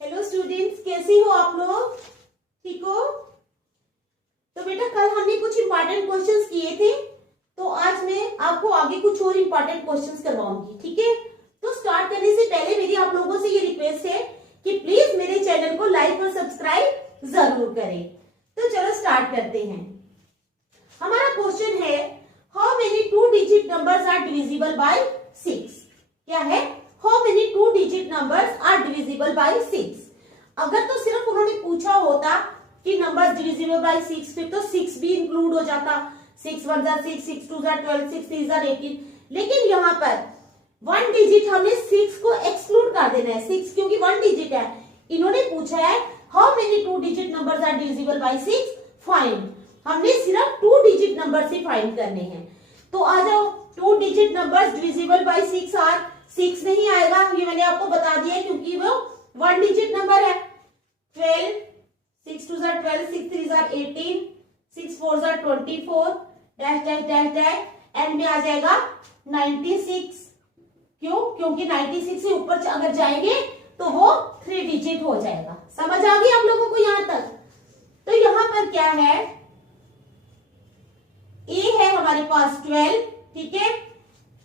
Hello students, कैसे हो आप लोग? ठीक हो? तो बेटा कल हमने कुछ इंपॉर्टेंट क्वेश्चंस किए थे, तो आज मैं आपको आगे कुछ और इंपॉर्टेंट क्वेश्चंस करवाऊंगी। ठीक है? तो स्टार्ट करने से पहले मेरी आप लोगों से ये रिक्वेस्ट है कि प्लीज मेरे चैनल को लाइक और सब्सक्राइब जरूर करें। तो चलो स्टार्ट करते हैं। हमारा क्वेश्चन है, how many two digit numbers are divisible by 6? क्या है? How many two digit numbers are divisible by 6? अगर तो सिर्फ उन्होंने पूछा होता कि नंबर्स डिविजिबल बाय 6, फिर तो 6 भी इंक्लूड हो जाता। 6 1 जा 6, 6 2 जा 12, 6 3 जा 18। लेकिन यहाँ पर वन डिजिट हमने 6 को एक्सक्लूड कर देना है। 6 क्योंकि वन डिजिट है। इन्होंने पूछा है how many two digit numbers are divisible by 6, find. हमने सिर्फ टू डिजिट नंबर से फाइंड करने हैं। तो आ जाओ, two digit numbers divisible by 6 are, 6 नहीं आएगा, ये मैंने आपको बता दिया है क्योंकि वो वन डिजिट नंबर है। 12, 6 2 जा 12, 6 3 जा 18, 6 4 जा 24, dash dash dash dash, and में आ जाएगा 96। क्यों? क्योंकि 96 से ऊपर अगर जाएंगे तो वो 3 डिजिट हो जाएगा। समझ आ गई आप लोगों को यहां तक? तो यहां पर क्या है, ए है हमारे पास 12, ठीक है,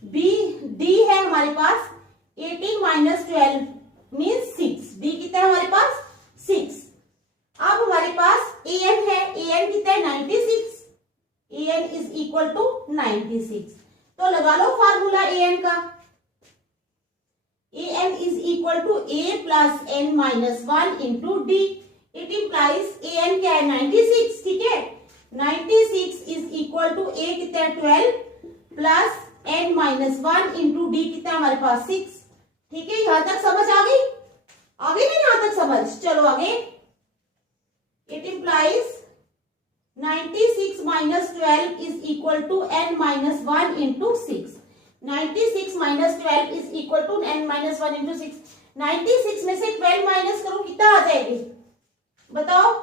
बी डी है हमारे पास 18 माइनस 12 मीन्स 6। डी कितना है हमारे पास? 6। अब हमारे पास ए एन है, ए एन कितना है? 96। A n is equal to 96। तो लगा लो फार्मूला ए एन का। A n is equal to a plus n minus 1 into d. It implies a n क्या है? 96, ठीक है। 96 इज इक्वल टू ए कितना है? 12 plus n minus 1 into d कितना हमारे पास? 6। ठीक है, यहां तक समझ आ गई? आ गई ना यहां तक समझ? चलो आगे। It implies 96 minus 12 is equal to n minus 1 into 6। 96 minus 12 is equal to n minus 1 into 6। 96 में से 12 माइनस करो, कितना आ जाएगी बताओ?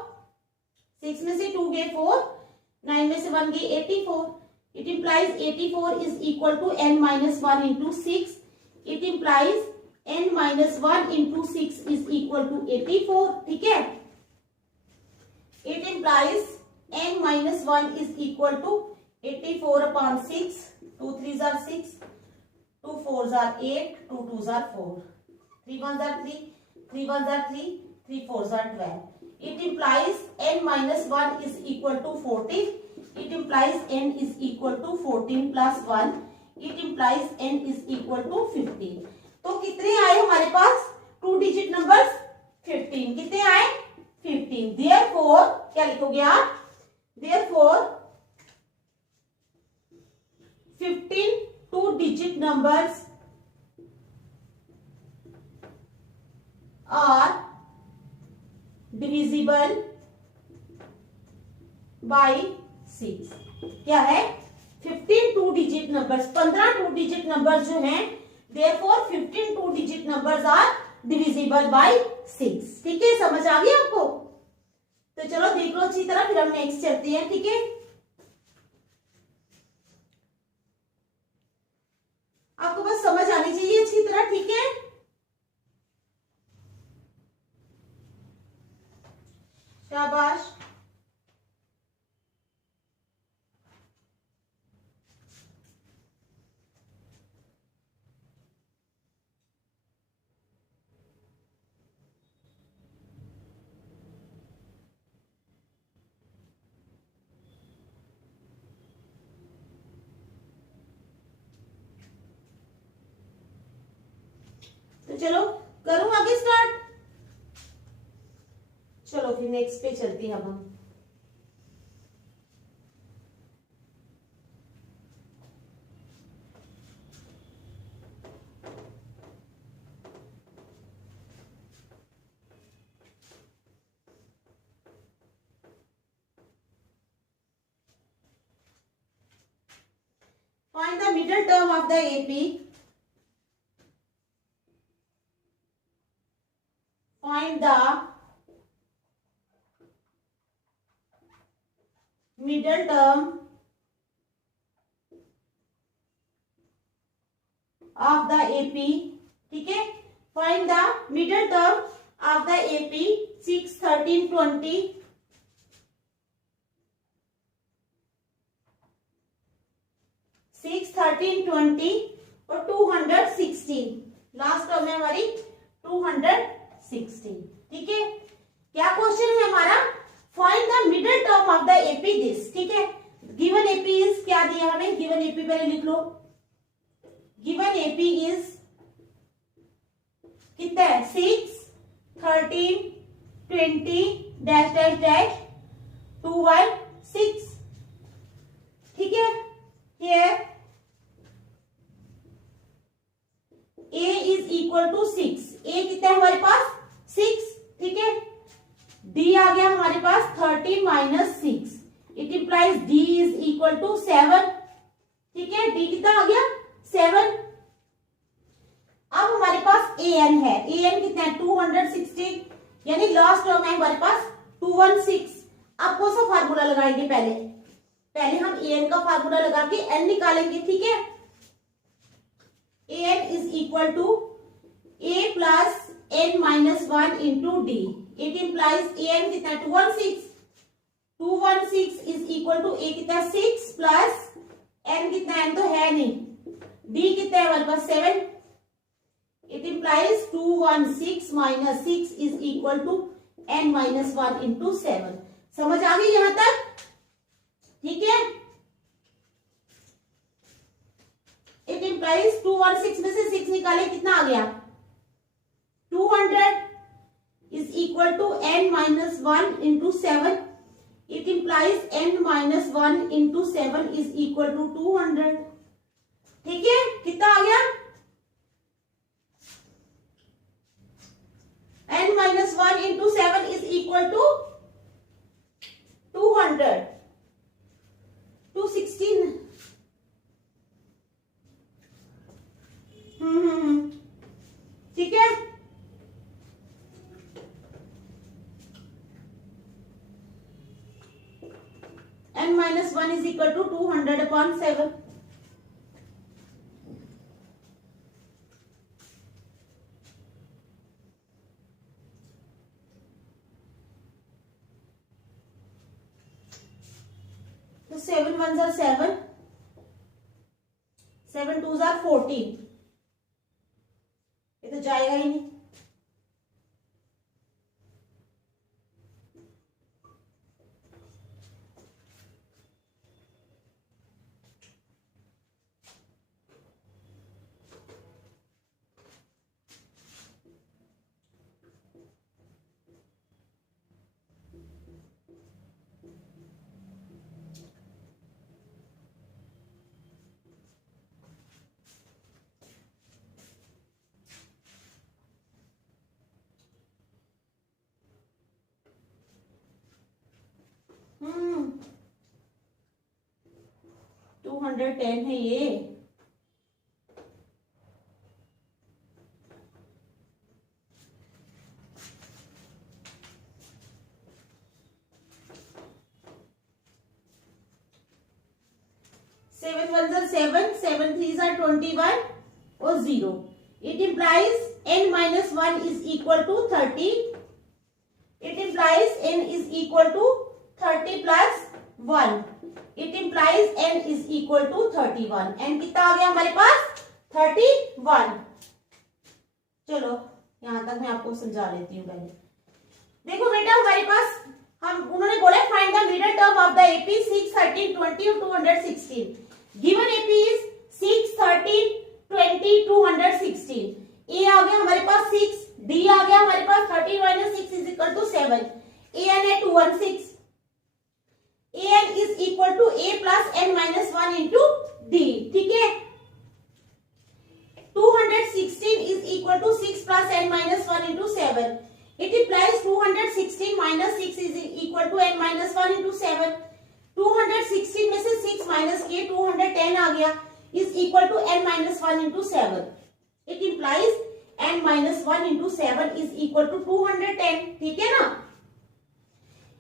6 में से 2 गए 4, 9 में से 1 गए 84। It implies 84 is equal to n minus 1 into 6। It implies n minus 1 into 6 is equal to 84, ठीक है। It implies n minus 1 is equal to 84 upon 6। 2 3 जार 6, 2 4 जार 8, 2 2 जार 4, 3 1 जार 3, 3 1 जार 3, 3 4 जार 12। It implies n minus 1 is equal to 14। It implies n is equal to 14 plus 1। It implies n is equal to 15। तो कितने आए हमारे पास टू डिजिट नंबर्स? 15। कितने आए? 15। देयरफॉर क्या लिखोगे आप? Therefore 15 two digit numbers are divisible by 6। क्या है? 15 two digit numbers, 15 two digit numbers जो हैं, therefore 15 two digit numbers are divisible by 6। ठीक है, समझ आ गई आपको? तो चलो देख लो अच्छी तरह, फिर हम नेक्स्ट चलते हैं। ठीक है, आपको बस समझ आनी चाहिए अच्छी तरह, ठीक है। शाबाश। तो चलो करूं आगे स्टार्ट। चलो फिर नेक्स्ट पे चलते हैं अब हम। Find the middle term of the AP. Find the middle term of the AP. ठीक है, find the middle term of the AP 6, 13, 20, 6, 13, 20 और 216। लास्ट टर्म है हमारी 216। ठीक है, क्या क्वेश्चन है हमारा? Find the middle term of the AP this. ठीक है, गिवन एपी इज क्या दिया हमें? गिवन एपी पहले लिख लो। गिवन एपी इज कितना है? 6, 13, 20 डैश डैश डैश 216। ठीक है, here a is equal to 6। a कितना है हमारे पास? 6। ठीक है, d आ गया हमारे पास 30 minus 6। It implies d is equal to 7। ठीक है, d कितना आ गया? 7। अब हमारे पास an है। an कितना है? 216, यानी लास्ट टर्म है हमारे पास 216। अब कौन सा फार्मूला लगाएंगे? पहले हम an का फार्मूला लगा के n निकालेंगे। ठीक है, an is equal to a plus n minus 1 into d. It implies an कितना? 216। 216 is equal to a कितना? 6 plus n कितना? n तो है नहीं। d कितना है हमारे पास? 7। It implies 216 minus 6 is equal to n minus 1 into 7। समझ आ गई यहां तक? ठीक है, इट इंप्लाइज 216 में से 6 निकाले, कितना आ गया? 200 is equal to n minus 1 into 7। It implies n minus 1 into 7 is equal to 200। ठीक है, कितना आ गया? n minus 1 into 7 is equal to 200। 216। ठीक है, n minus 1 is equal to 200 upon 7। तो 7 1s are 7, 7 2s are 14। ये तो जाएगा ही नहीं। हम्म 210 है ये। Seven 1s are 7, 7 3s are 21 और 0। It implies n minus 1 is equal to 30। It implies n is equal to 30 plus 1। It implies n is equal to 31। n कितना आ गया हमारे पास? 31। चलो यहां तक मैं आपको समझा लेती हूँ पहले। देखो बेटा, हमारे पास उन्होंने बोला find the middle term of the AP 6, 13, 20 और 216। Given AP is 6, 13, 20, 216। ए आ गया हमारे पास 6, डी आ गया हमारे पास 30 minus 6 is equal to 7। A n है 216। A n is equal to a plus n minus 1 into d. ठीक है, 216 is equal to 6 plus n minus 1 into 7। It implies 216 minus 6 is equal to n minus 1 into 7। 216 में से 6 minus किए 210 आ गया is equal to n minus 1 into 7। It implies n minus 1 into 7 is equal to 210। ठीक है ना,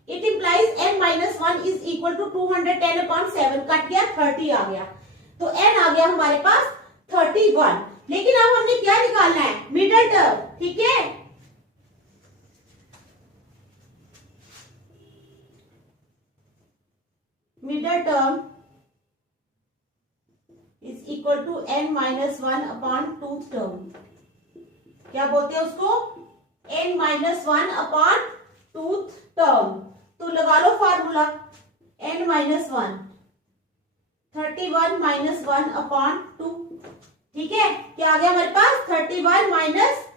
it implies n minus 1 is equal to 210 upon 7। कट गया 30 आ गया, तो n आ गया हमारे पास 31। लेकिन अब हमने क्या निकालना है? Middle term. ठीक है, middle term is equal to n minus 1 upon tooth term. क्या बोलते हैं उसको? n minus 1 upon tooth term. तो लगा लो formula, n minus 1 31 minus 1 upon 2। ठीक है, क्या आ गया हमारे पास? 31 माइनस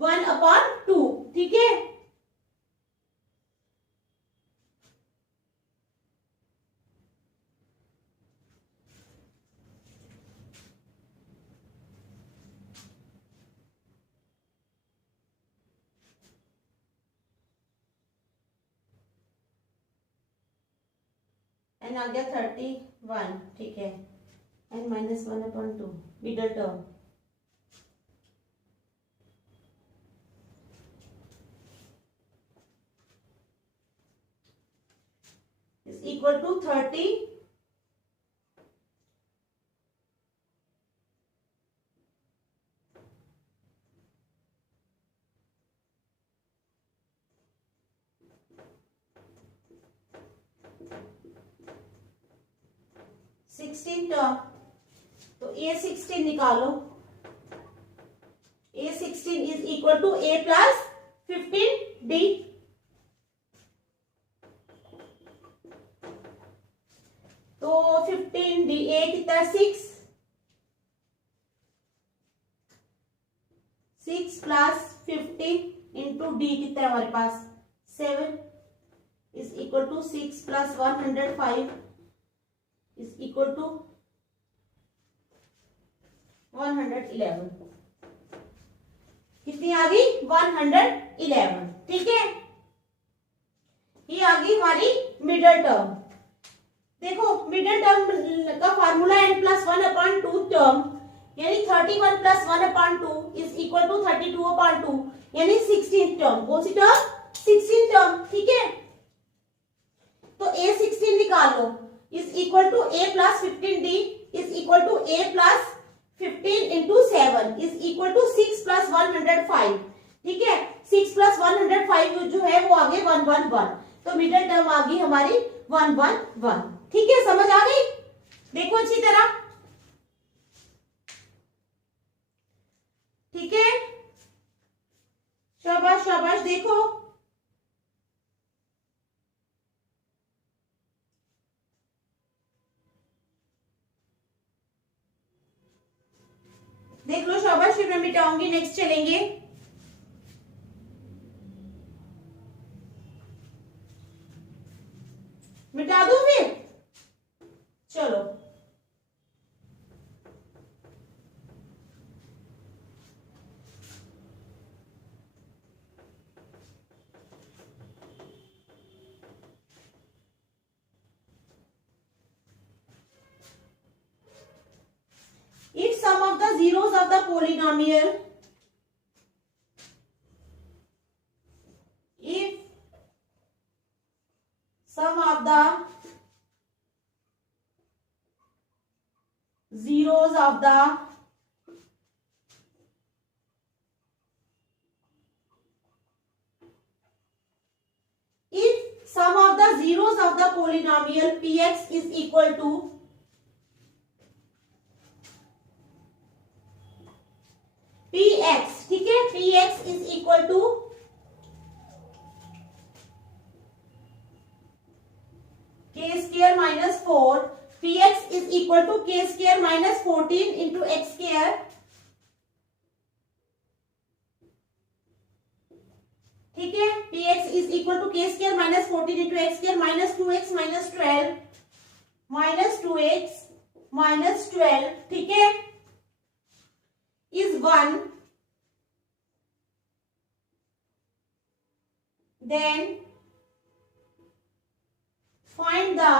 1 अपॉन 2। ठीक है, एन आ गया 31। ठीक है, n minus 1 upon 2 middle term is equal to 30 16 term. तो A16 निकालो, A16 is equal to A plus 15D। तो 15D A कितना? 6 प्लस 15 इंटू D कितना है हमारे पास? 7 is equal to 6 plus 105 is equal to 111। कितनी आ गई? 111। ठीक है, ये आ गई हमारी मिडल टर्म। देखो मिडल टर्म का formula n plus 1 upon 2 term, यानी 31 plus 1 upon 2 is equal to 32 upon 2, यानी 16 टर्म। कौन सी टर्म? 16 टर्म। ठीक है, तो A16 निकाल लो, is equal to A plus 15D is equal to A plus 15 into 7 is equal to 6 plus 105। ठीक है, 6 प्लस 105 जो है वो आ गए 111। तो मिडल टर्म आ गई हमारी 111। ठीक है, समझ आ गई? देखो अच्छी तरह। ठीक है, शाबाश शाबाश। देखो देख लो, शाबाश। फिर मैं मिटाऊंगी, नेक्स्ट चलेंगे। मिटा दो फिर, चलो। If sum of the zeros of the polynomial, if sum of the zeros of the polynomial px is equal to px, ठीक है, px is equal to k square minus 4, px is equal to k square minus 14 into x square, ठीक है, px is equal to k square minus 14 into x square minus 2x minus 12 minus 2x minus 12, ठीक है, is 1, then find the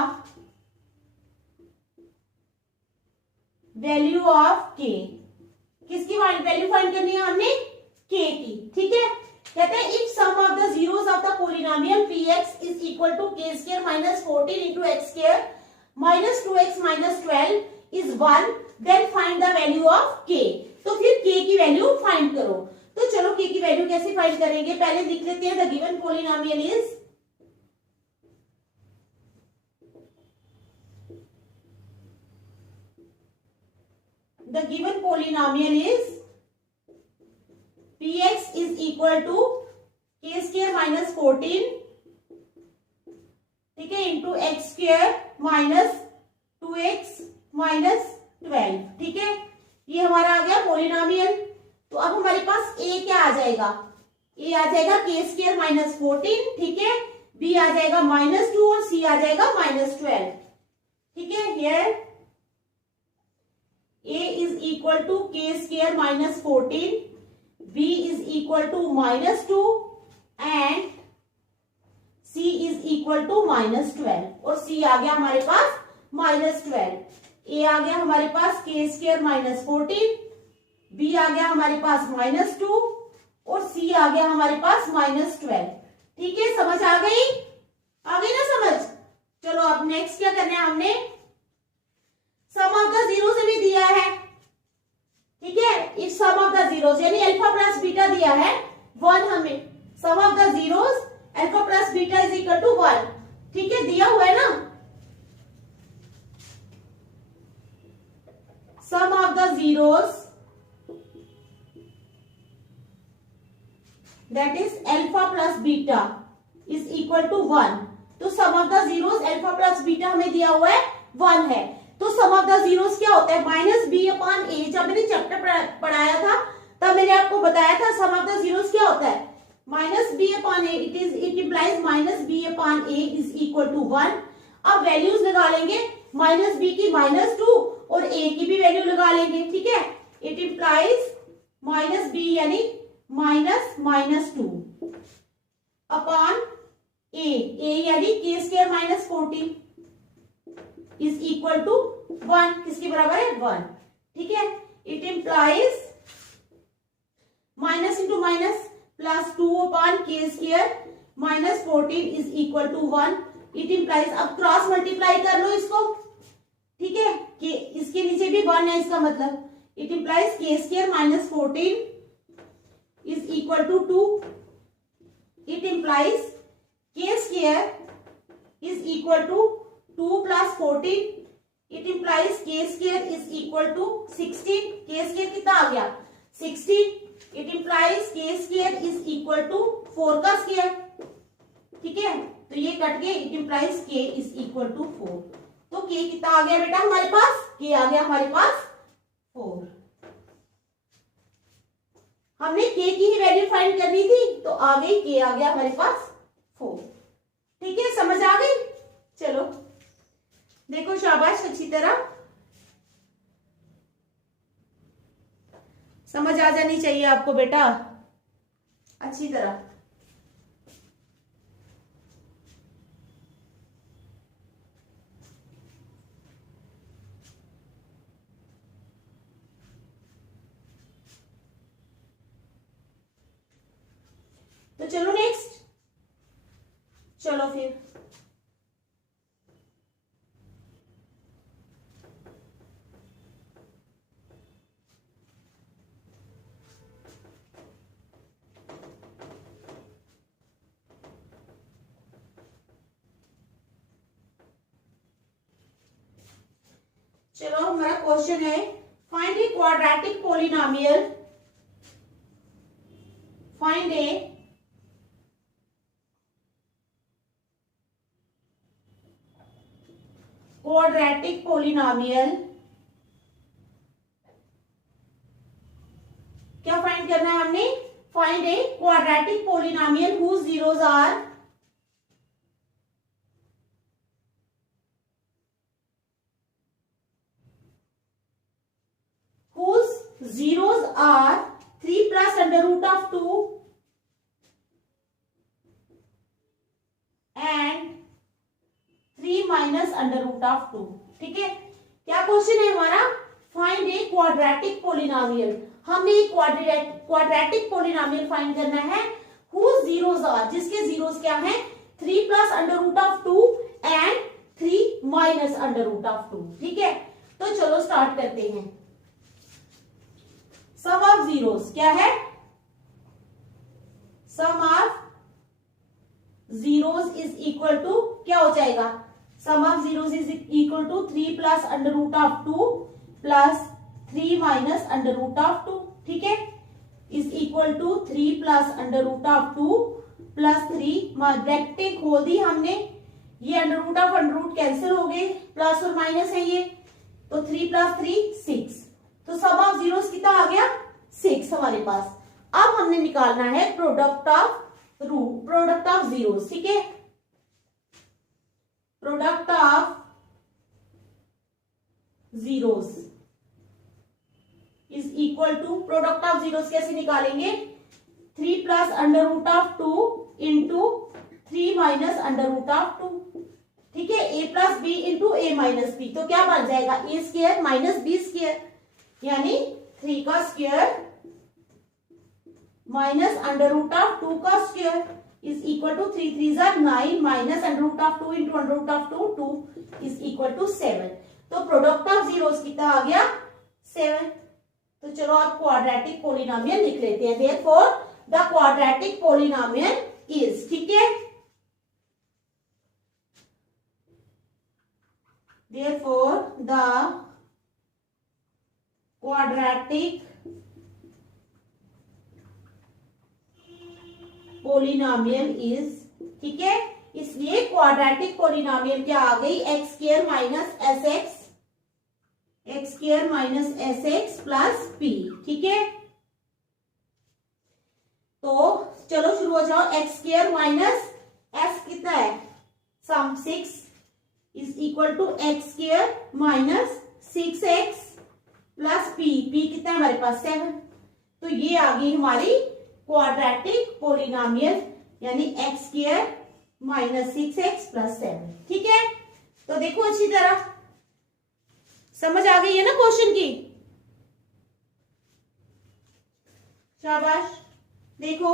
value of k। किसकी value find करनी है हमने? k की, ठीक है। कहते हैं if sum of the zeros of the polynomial px is equal to k square minus 14 into x square minus 2x minus 12 is 1, then find the value of k। तो फिर k की वैल्यू फाइंड करो। तो चलो k की value कैसे find करेंगे, पहले लिख लेते हैं the given polynomial is the given polynomial is px is equal to k square minus 14, ठीक है, into x square minus 2x minus 12, ठीक है। ये हमारा आ गया पोलिनोमियल। तो अब हमारे पास a क्या आ जाएगा, a आ जाएगा k स्क्वायर माइनस 14, ठीक है, b आ जाएगा -2 और c आ जाएगा -12, ठीक है। Here a is equal to k square minus 14, b is equal to -2 and c is equal to -12, और c आ गया हमारे पास -12। a आ गया हमारे पास k स्क्वायर माइनस 14, b आ गया हमारे पास -2 और c आ गया हमारे पास -12, ठीक है। समझ आ गई ना समझ। चलो अब नेक्स्ट क्या करना है, हमने सम ऑफ द जीरो से भी दिया है, ठीक है। If sum of the zeros यानी अल्फा प्लस बीटा दिया है 1, हमें sum of the zeros alpha plus beta is equal to 1, ठीक है, दिया हुआ है ना। Sum of the zeros that is alpha plus beta is equal to 1। तो sum of the zeros alpha plus beta हमें दिया हुआ है 1 है। तो सम ऑफ द जीरोस क्या होता है, -b/a। जब मैंने चैप्टर पढ़ाया था तब मैंने आपको बताया था सम ऑफ द जीरोस क्या होता है, -b/a। It implies -b/a is equal to 1। अब वैल्यूज लगा लेंगे, -b की -2 और a की भी वैल्यू लगा लेंगे, ठीक है। इट इंप्लाइज -b यानी -2 अपॉन a यानी k square minus 14 is equal to 1, किसके बराबर है 1, ठीक है। It implies minus into minus +2 upon k square minus 14 is equal to 1। It implies, अब क्रॉस मल्टीप्लाई कर लो इसको, ठीक है, कि इसके नीचे भी 1 है, इसका मतलब it implies k square minus 14 is equal to 2. It implies k square is equal to 2 plus 14. It implies k square is equal to 16. k square कितना आ गया 16. It implies k square is equal to 4 का square, ठीक है। तो ये cut गए, it implies k is equal to 4। तो k कितना आ गया बेटा हमारे पास, k आ गया हमारे पास 4। हमने k की ही वैल्यू फाइंड करनी थी, तो आ गई k आ गया हमारे पास 4, ठीक है। समझ आ गई। चलो देखो शाबाश, अच्छी तरह समझ आ जानी चाहिए आपको बेटा, अच्छी तरह। तो चलो नेक्स्ट, चलो फिर चलो हमारा क्वेश्चन है find a quadratic polynomial, find a quadratic polynomial. क्या फाइंड करना है हमने, find a quadratic polynomial whose zeros are zeros are 3 plus under root of 2 and 3 minus under root of 2, ठीक है। क्या क्वेश्चन है हमारा, फाइंड ए क्वाड्रेटिक पोलिनोमियल। हमें एक क्वाड्रेटिक पोलिनोमियल फाइंड करना है whose zeros are, जिसके जीरोस क्या है 3 plus under root of 2 and 3 minus under root of 2, ठीक है। तो चलो स्टार्ट करते हैं। सम ऑफ जीरोस क्या है, sum of zeros is equal to क्या हो जाएगा, sum of zeros is equal to 3 plus under root of 2 plus 3 minus under root of 2, ठीक है, is equal to 3 plus under root of 2 plus 3, bracket खोल दी हमने, ये under root of under root cancel हो गए, प्लस और minus है ये, तो 3 प्लस 3 6, तो सम ऑफ जीरोस कितना आ गया 6 हमारे पास। अब हमने निकालना है प्रोडक्ट ऑफ जीरोस, ठीक है, product of zeros is equal to, product of zeros कैसे निकालेंगे, 3 plus under root of 2 into 3 minus under root of 2, ठीक है, a plus b into a minus b, तो क्या बन जाएगा a square minus b square, यानी 3 का square minus under root of 2 का स्क्वायर इज इक्वल टू 3 3 जार 9 minus under root of 2 into under root of 2 2 is equal to 7। तो product of zeros कितना आ गया 7। तो चलो आप क्वाड्रेटिक पोलिनोमियल लिख लेते हैं। Therefore the quadratic polynomial is, ठीक है, therefore the quadratic polynomial is, ठीक है, इसलिए क्वाड्रेटिक पोलिनोमियल क्या आ गई, x square minus S x plus P, ठीक है। तो चलो शुरू हो जाओ, एक्स स्क्वायर माइनस एस कितना है sum 6 is equal to x square minus 6x plus p कितना है हमारे पास 7। तो ये आ गई हमारी क्वाड्रेटिक पोलिनोमियल, यानी x square minus 6x plus 7, ठीक है। तो देखो अच्छी तरह समझ आ गई है ना क्वेश्चन की, शाबाश। देखो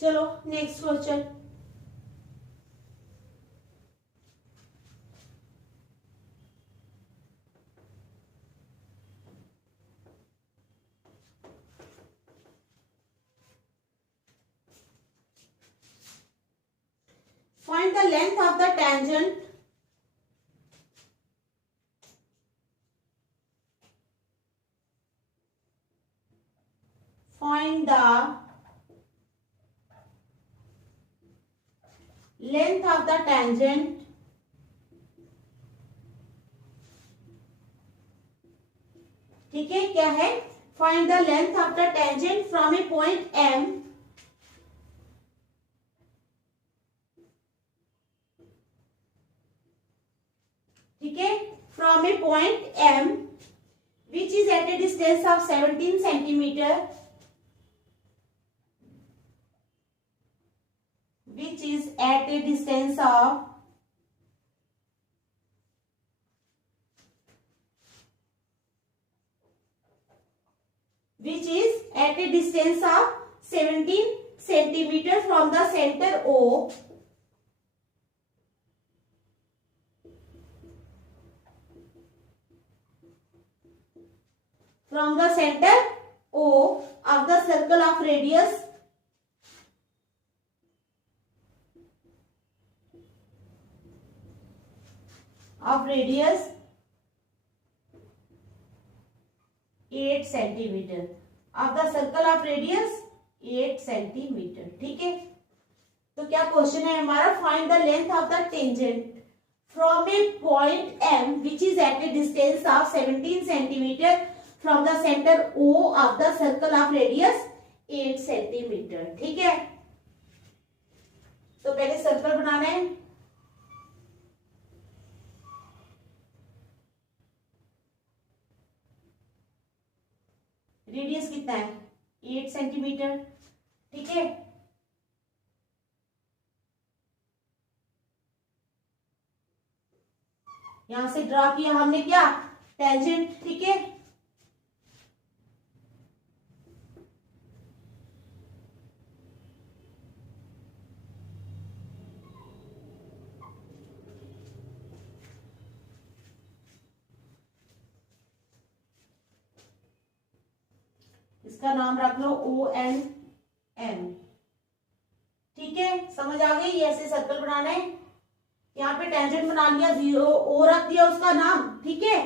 चलो next question, find the length of the tangent find the length of the tangent ठीक है, क्या है, find the length of the tangent from a point M ठीक है, from a point M which is at a distance of 17 centimeter, which is at a distance of 17 centimeter from the center O, from the center O of the circle of radius of radius 8 centimeter, of the circle of radius 8 centimeter, ठीक है। तो क्या question है हमारा, find the length of the tangent from A point M which is at a distance of 17 centimeter from the center O of the circle of radius 8 centimeter, ठीक है। तो पहले सर्कल बनाना है, रेडियस कितना है 8 सेंटीमीटर, ठीक है। यहां से ड्रा किया हमने क्या, टेंजेंट, ठीक है। इसका नाम रख लो ONM, ठीक है। समझ आ गई, ऐसे सर्कल बनाना है। यहाँ पे टेंजेंट बना लिया, 0 O रख दिया उसका नाम, ठीक है।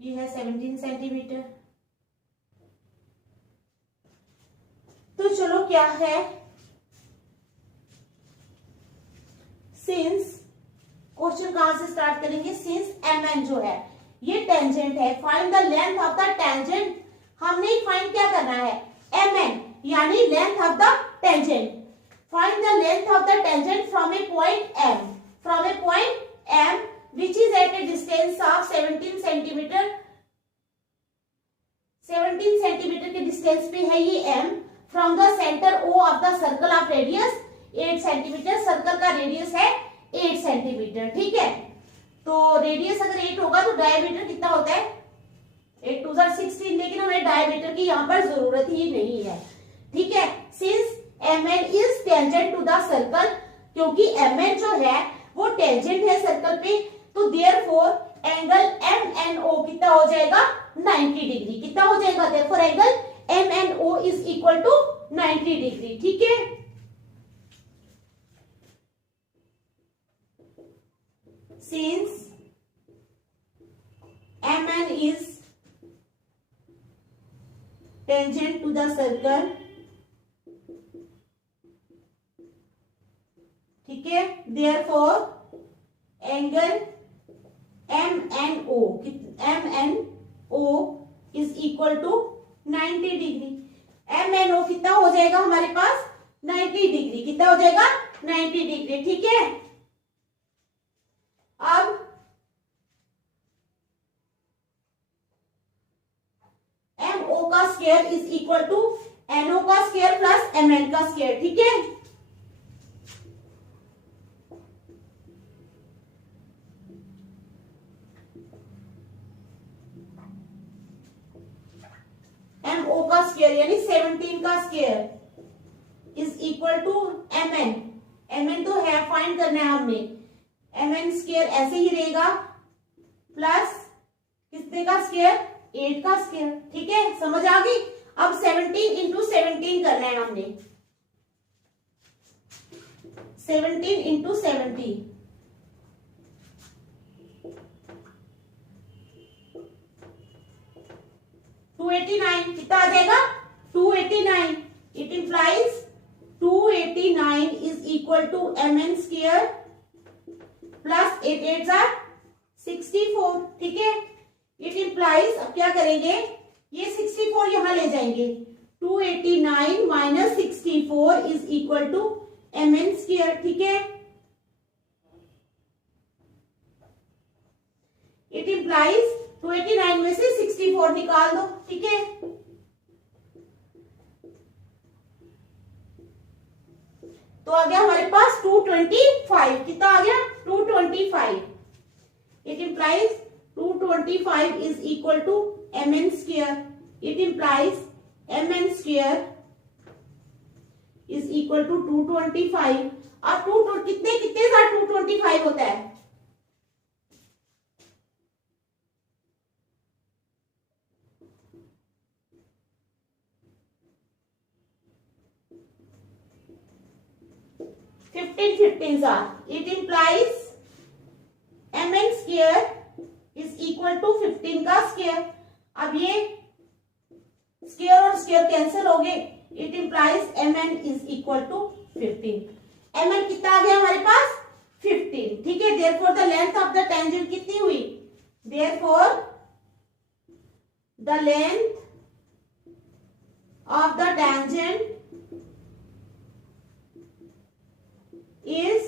ये है 17 सेंटीमीटर। तो चलो क्या है, सिंस, क्वेश्चन कहां से स्टार्ट करेंगे, सिंस MN जो है ये टेंजेंट है, find the length of the tangent. हमने फाइंड क्या करना है, MN यानी length of the tangent. Find the length of the tangent from A point M, from A point M which is at a distance of 17 centimetre. 17 centimetre के distance पे है ये M, from the centre O of the circle of radius 8 centimetre. Circle का radius है 8 centimetre, ठीक है। तो radius अगर 8 होगा तो डायमीटर कितना होता है, 8 2 16, लेकिन हमें डायमीटर की यहाँ पर जरूरत ही नहीं है, ठीक है। Since MN is tangent to the circle, क्योंकि MN जो है वो टेंजेंट है सर्कल पे, तो देयरफॉर एंगल MNO कितना हो जाएगा, 90 डिग्री। कितना हो जाएगा, therefore angle MNO is equal to 90 degree, ठीक है। Since MN is tangent to the circle, ठीक है, therefore angle MNO is equal to 90 degree. MNO कितना हो जाएगा हमारे पास, 90 डिग्री। कितना हो जाएगा, 90 डिग्री, ठीक है। अब MO का square is equal to NO का स्क्वायर प्लस MN का स्क्वायर, ठीक है। MO का स्क्वायर यानी 17 का square is equal to MN। MN तो है, फाइंड करना है हमने। MN स्क्वायर ऐसे ही रहेगा, प्लस कितने का स्क्वायर, 8 का स्क्वायर, ठीक है। समझ आ गई। अब 17 इंटू 17 करना है हमने, 17 इंटू 17, 289। कितना आ जाएगा, 289। It implies 289 is equal to MN square plus 8 8 64, ठीक है। इट इंप्लाइज, अब क्या करेंगे, ये 64 यहां ले जाएंगे, 289 minus 64 is equal to MN square, ठीक है। इट इंप्लाइज 289 में से 64 निकाल दो, ठीक है। तो आ गया हमारे पास 225। कितना आ गया, 225। It implies 225 is equal to MN square. It implies MN square is equal to 225। अब कितने कितने साथ 225 होता है, 15 are. It implies MN square is equal to 15 का स्क्वायर। अब ये स्क्वायर और स्क्वायर कैंसिल हो गए। It implies MN is equal to 15। MN कितना आ गया हमारे पास, 15, ठीक है। Therefore the length of the tangent कितनी हुई, therefore the length of the tangent is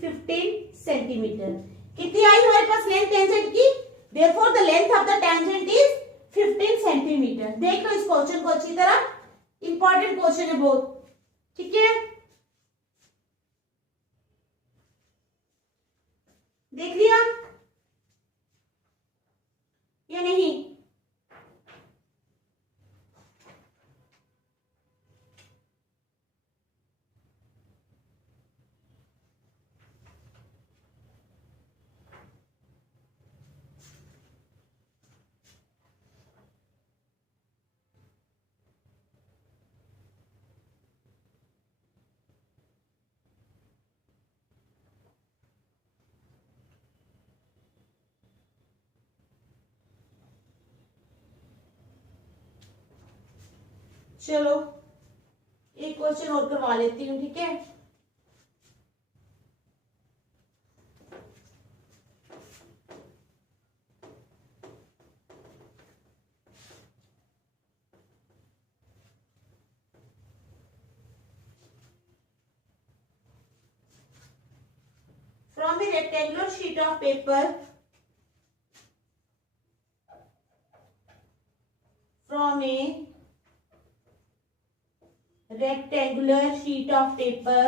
15 centimetre. कितनी आई हमारे पास लेंथ टेंजेंट की, therefore the length of the tangent is 15 centimetre. देख लो इस क्वेश्चन को अच्छी तरह, इंपॉर्टेंट क्वेश्चन है बहुत, ठीक है। देख लिया या नहीं? चलो एक क्वेश्चन और करवा लेती हूँ, ठीक है। From a rectangular sheet of paper, from a rectangular sheet of paper,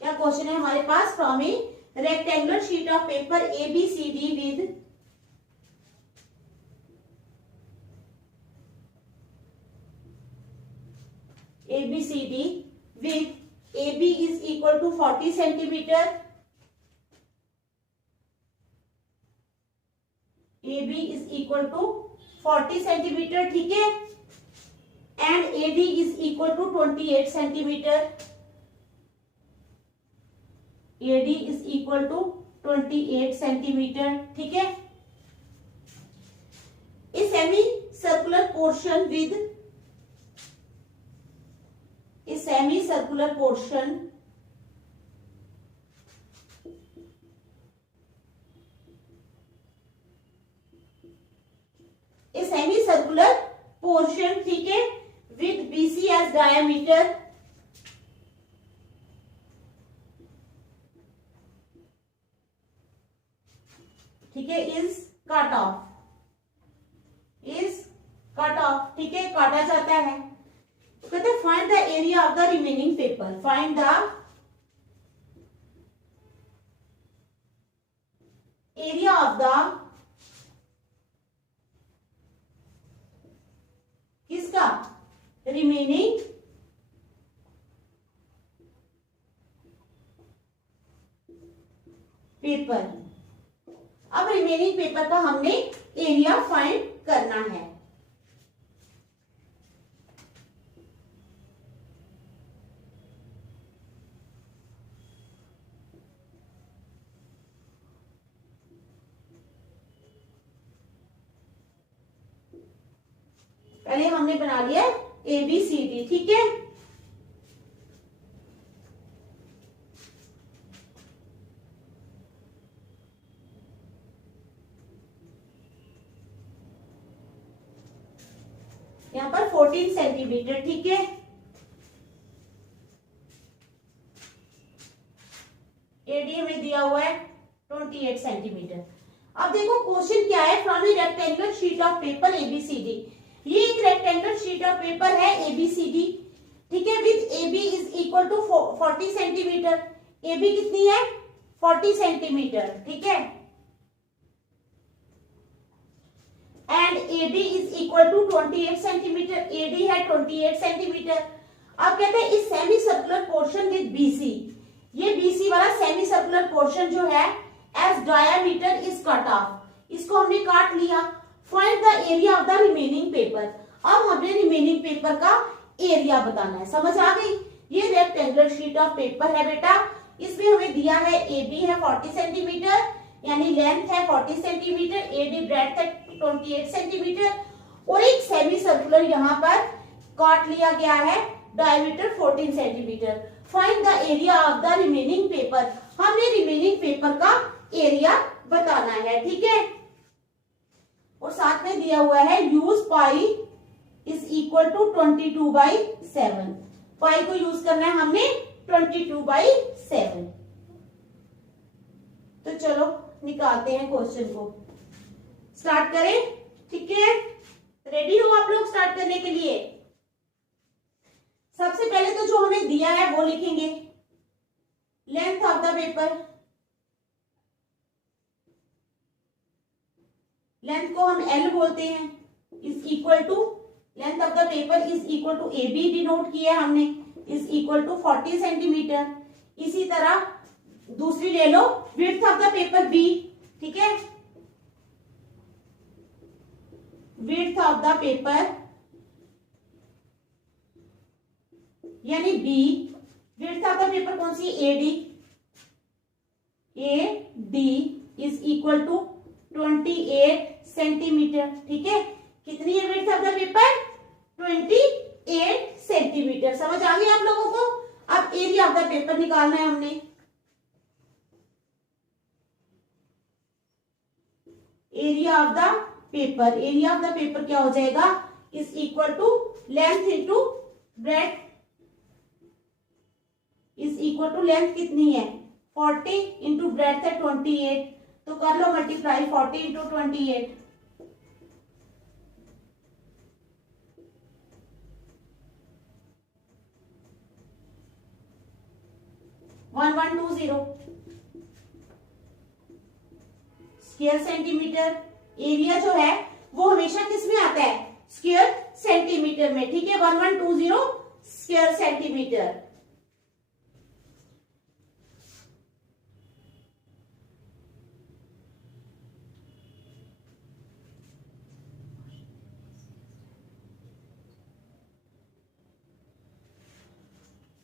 क्या क्वेश्चन है हमारे पास? From a rectangular sheet of paper ABCD with ABCD with AB is equal to 40 centimeter, AB is equal to 40 centimeter, ठीक है, and AD is equal to 28 centimeter, AD is equal to 28 centimeter, ठीक है। A semi circular portion with a semicircular portion ठीक है, with BC as diameter, ठीक है, is cut off, ठीक है, काटा जाता है। तो कहते हैं find the area of the remaining paper, find the area of the किसका? Remaining paper. अब रिमेनिंग पेपर का हमने एरिया फाइंड करना है। पहले हमने बना लिया ABCD, ठीक है। यहां पर 14 सेंटीमीटर, ठीक है। AD में दिया हुआ है 28 सेंटीमीटर। अब देखो क्वेश्चन क्या है, from a rectangular sheet of paper ABCD, ये एक रेक्टेंगुलर शीट ऑफ पेपर है ABCD, ठीक है, with AB is equal to 40 centimetre. AB कितनी है? 40 सेंटीमीटर, ठीक है, and AD is equal to 28 centimetre, AD है 28 सेंटीमीटर। अब कहते हैं इस semicircular portion with BC, ये BC वाला सेमी सर्कुलर पोर्शन जो है as diameter is cut off, इसको हमने काट लिया। Find the area of the remaining paper, अब हमने रिमेनिंग पेपर का एरिया बताना है। समझ आ गई? ये रेक्टेंगुलर शीट ऑफ पेपर है बेटा, इसमें हमें दिया है AB है 40 सेंटीमीटर, यानी लेंथ है 40 सेंटीमीटर, AD ब्रेड्थ है 28 सेंटीमीटर, और एक सेमी सर्कुलर यहाँ पर काट लिया गया है, diameter 14 centimetre. Find the area of the remaining paper, हमने रिमेनिंग पेपर का एरिया बताना है, ठीक है। और साथ में दिया हुआ है use pi is equal to 22/7, pi को यूज करना है हमने 22/7। तो चलो निकालते हैं क्वेश्चन को, स्टार्ट करें, ठीक है। रेडी हो आप लोग स्टार्ट करने के लिए? सबसे पहले तो जो हमें दिया है वो लिखेंगे, length of the paper, length को हम L बोलते हैं, is equal to, length of the paper is equal to AB denote किया है हमने, इज इक्वल टू 40 सेंटीमीटर। इसी तरह दूसरी ले लो, width of the paper B, ठीक है, विड्थ ऑफ द पेपर यानी B, width of the paper कौन सी, AD is equal to 28 centimetre, ठीक है। कितनी है width of the paper, 28 centimetre. समझ आ गई आप लोगों को। अब एरिया ऑफ द पेपर निकालना है हमने, area of the paper, area of the paper क्या हो जाएगा, is equal to length into breadth, is equal to length कितनी है 40 इंटू ब्रेड्थ है 28, तो कर लो multiply 40 into 28, 1120 square centimetre. Area जो है वो हमेशा किस में आता है, स्क्वायर सेंटीमीटर में, ठीक है, 1120 स्क्वायर सेंटीमीटर।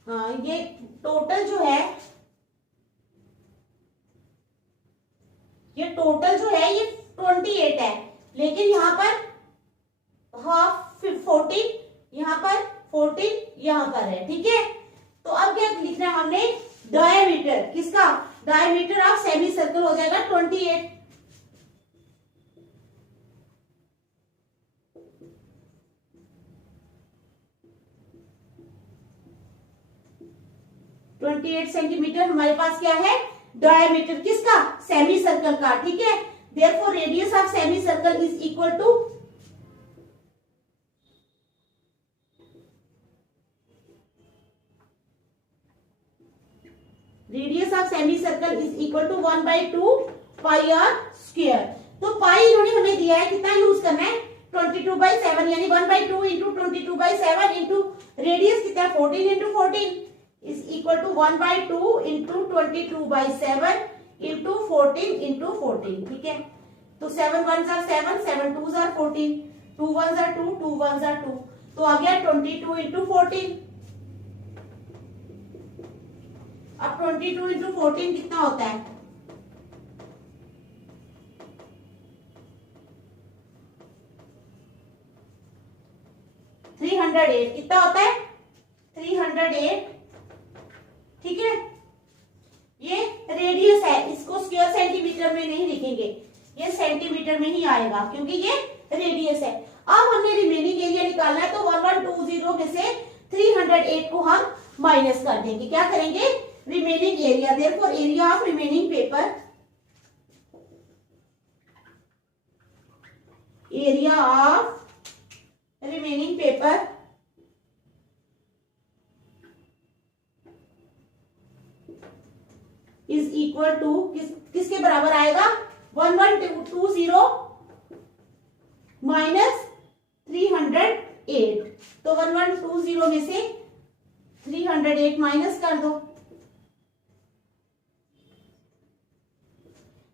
हाँ, ये टोटल जो है, ये टोटल जो है ये 28 है, लेकिन यहाँ पर हाफ 14, यहाँ पर 14, यहाँ पर है, ठीक है। तो अब क्या लिखना है हमने, डायमीटर, किसका, डायमीटर ऑफ सेमी सर्कल हो जाएगा 28, सेंटीमीटर हमारे पास क्या है, डायमीटर किसका, सेमी सर्कल का, ठीक है। Therefore radius of semicircle is equal to, radius of semicircle is equal to 1/2 pi r square. तो पाई इन्होंने हमें दिया है, कितना यूज करना है, 22/7 यानी 1/2 इंटू 22/7 इंटू रेडियस कितना है 14 into 14 is equal to 1/2 into 22/7 into 14 into 14, ठीक है। तो 7 1s are 7, 7 2s are 14, 2 1s are 2, 2 1s are 2, तो आ गया 22 इंटू 14। अब 22 इंटू 14 कितना होता है, 308, कितना होता है 308, ठीक है। ये रेडियस है, इसको स्क्वायर सेंटीमीटर में नहीं लिखेंगे, ये सेंटीमीटर में ही आएगा क्योंकि ये रेडियस है। अब हमने रिमेनिंग एरिया निकालना है, तो 1120 में से 308 को हम माइनस कर देंगे, क्या करेंगे, remaining area. Therefore area of remaining paper, area of remaining paper is equal to किसके बराबर आएगा, 1120 माइनस 308, तो 1120 में से 308 माइनस कर दो,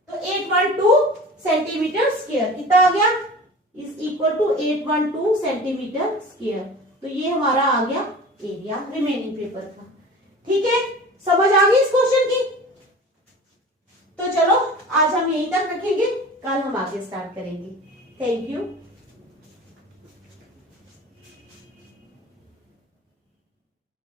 तो 812 सेंटीमीटर स्क्वायर कितना आ गया, is equal to 812 centimetre square. तो ये हमारा आ गया एरिया रिमेनिंग पेपर का, ठीक है। समझ आ गई इस क्वेश्चन की। तो चलो आज हम यहीं तक रखेंगे, कल हम आगे स्टार्ट करेंगे। Thank you.